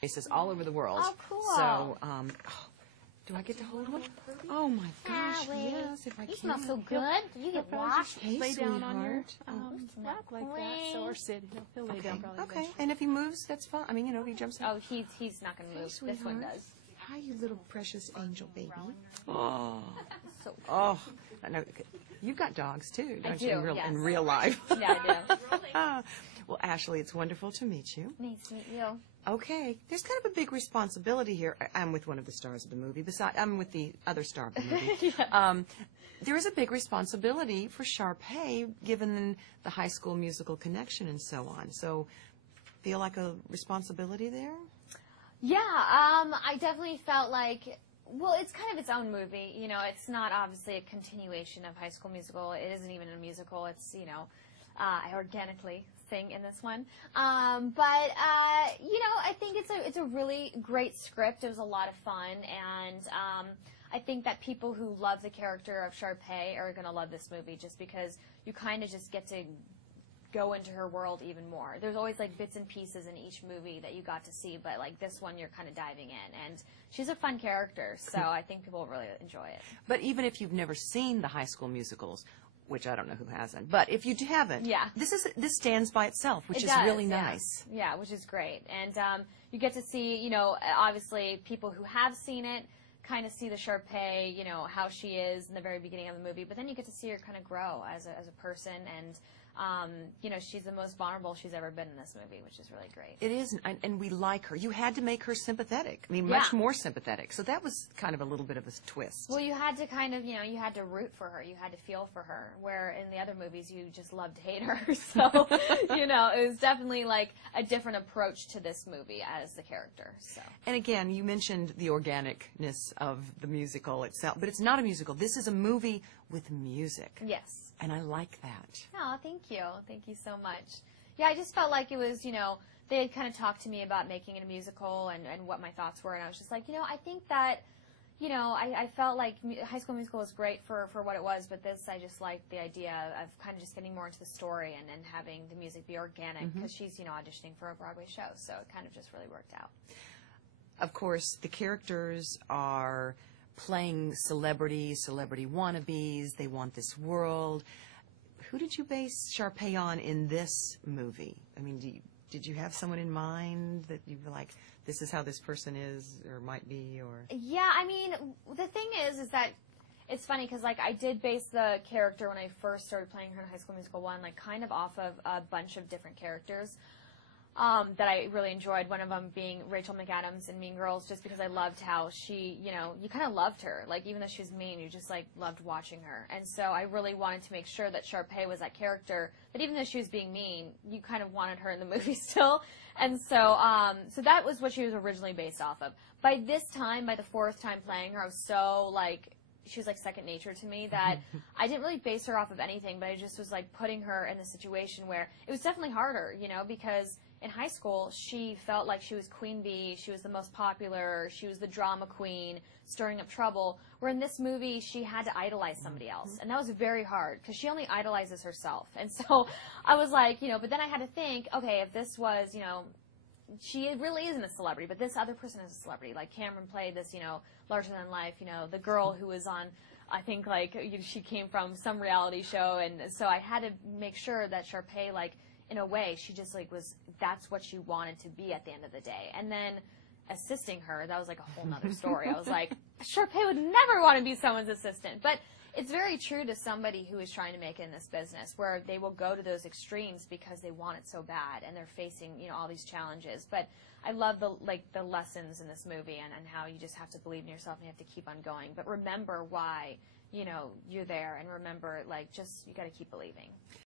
places all over the world. Oh, cool. So, do I get to hold him? Oh my gosh, yes, if I can. You smell so good. You get washed. Hey, lay down on your sweetheart. lap like that. So, or sit. He'll lay down probably. Okay, and if he moves, that's fine. I mean, you know, if he jumps out. Oh, he's not going to move. This one does. Hi, you little precious angel baby. Oh, I know. You've got dogs too, don't you? In real life. Yeah, I do. Well, Ashley, it's wonderful to meet you. Nice to meet you. Okay, there's kind of a big responsibility here. I'm with one of the stars of the movie. I'm with the other star of the movie. There is a big responsibility for Sharpay, given the High School Musical connection and so on. So, feel like a responsibility there? Yeah, I definitely felt like, well, it's kind of its own movie. You know, it's not obviously a continuation of High School Musical. It isn't even a musical. It's, you know, I organically sing in this one. But you know, I think it's a really great script. It was a lot of fun, and I think that people who love the character of Sharpay are going to love this movie just because you kind of just get to go into her world even more. There's always like bits and pieces in each movie that you got to see, but like this one you're kind of diving in, and she's a fun character, so I think people will really enjoy it. But even if you've never seen the High School Musicals, which I don't know who hasn't, but if you haven't, this stands by itself, which is really nice. Yeah, which is great, and you get to see, you know, obviously people who have seen it kind of see the Sharpay, you know, how she is in the very beginning of the movie, but then you get to see her kind of grow as a person, and you know, she's the most vulnerable she's ever been in this movie, which is really great. It is, and we like her. You had to make her sympathetic. I mean, much more sympathetic. So that was kind of a little bit of a twist. Well, you had to kind of, you know, you had to root for her. You had to feel for her, where in the other movies you just loved to hate her. So, you know, it was definitely like a different approach to this movie as the character. So. And again, you mentioned the organicness of the musical itself, but it's not a musical. This is a movie with music. Yes. And I like that. Oh, thank you. Thank you so much. Yeah, I just felt like it was, you know, they had kind of talked to me about making it a musical and what my thoughts were, and I was just like, you know, I think that, you know, I felt like High School Musical was great for what it was, but this, I just liked the idea of kind of just getting more into the story and having the music be organic, because she's, you know, auditioning for a Broadway show, so it kind of just really worked out. Of course, the characters are playing celebrity wannabes. They want this world. Who did you base Sharpay on in this movie? I mean, did you have someone in mind that you were like, this is how this person is or might be? Or yeah, I mean, the thing is that it's funny because like I did base the character when I first started playing her in High School Musical 1, like kind of off of a bunch of different characters that I really enjoyed, one of them being Rachel McAdams in Mean Girls, just because I loved how she, you know, you kind of loved her. Like, even though she was mean, you just, like, loved watching her. And so I really wanted to make sure that Sharpay was that character, that even though she was being mean, you kind of wanted her in the movie still. And so, so that was what she was originally based off of. By this time, by the fourth time playing her, I was so, like, she was like second nature to me that I didn't really base her off of anything, but I just was like putting her in a situation where it was definitely harder, you know, because in high school, she felt like she was Queen Bee, she was the most popular, she was the drama queen, stirring up trouble, where in this movie, she had to idolize somebody else. And that was very hard, because she only idolizes herself. And so I was like, you know, but then I had to think, okay, if this was, you know, she really isn't a celebrity, but this other person is a celebrity. Like Cameron played this, you know, larger than life, you know, the girl who was on, I think, like, she came from some reality show. And so I had to make sure that Sharpay, like, in a way, she just, like, was, that's what she wanted to be at the end of the day. And then assisting her, that was, like, a whole nother story. I was like, Sharpay would never want to be someone's assistant. But it's very true to somebody who is trying to make it in this business, where they will go to those extremes because they want it so bad, and they're facing, you know, all these challenges. But I love the lessons in this movie, and how you just have to believe in yourself and you have to keep on going. But remember why, you know, you're there, and remember, like, just, you got to keep believing.